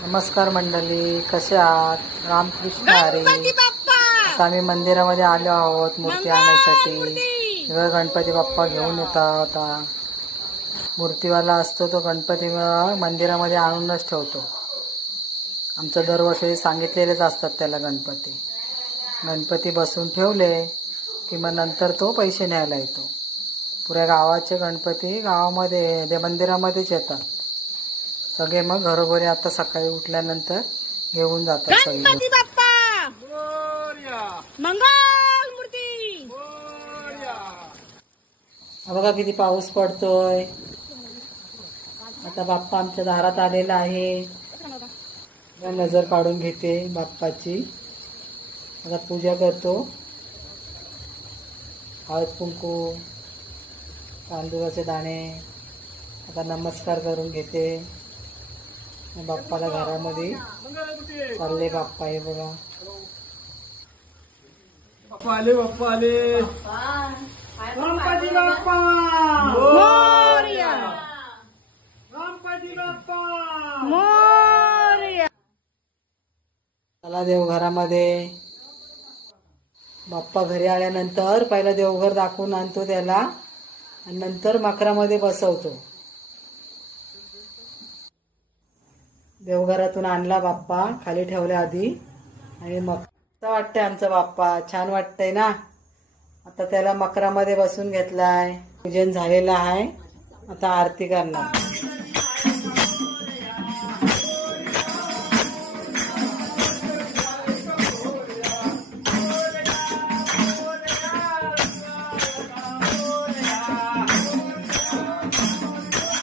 नमस्कार मंडळी, कसे आहात? रामकृष्ण हरी. आता आम्ही मंदिरामध्ये आलो आहोत मूर्ती आणायसाठी. सगळं गणपती बाप्पा घेऊन येता होता. मूर्तीवाला असतो तो गणपती मंदिरामध्ये आणूनच ठेवतो. आमचं दरवर्षी सांगितलेलेच असतात त्याला गणपती बसून ठेवले की मग नंतर तो पैसे न्यायला येतो. पुऱ्या गावाचे गणपती गावामध्ये मंदिरामध्येच येतात सगळे. मग घरोघरी आता सकाळी उठल्यानंतर घेऊन जातात सगळे. गणपती बाप्पा मोरया, मंगल मूर्ती मोरया. बघा किती पाऊस पडतोय. आता बाप्पा आमच्या दारात आलेला आहे. नजर काढून घेते बाप्पाची. आता पूजा करतो. हळद कुंकू, तांदूळाचे दाणे. आता नमस्कार करून घेते. बाप्पाला घरामध्ये चालले बाप्पा. हे बघा बाप्पा आले, बाप्पा आले. गणपती बाप्पा मोरया, गणपती बाप्पा मोरया. चला देवघरामध्ये. बाप्पा घरी आल्यानंतर पहिला देवघर दाखवून आणतो त्याला आणि नंतर मकरामध्ये बसवतो. देवघरातून आणला बाप्पा, खाली ठेवल्या आधी. आणि मग कसं वाटतंय आमचा बाप्पा? छान वाटतंय ना. आता त्याला मकरामध्ये बसून घेतलाय. पूजन झालेलं आहे. आता आरती करणार.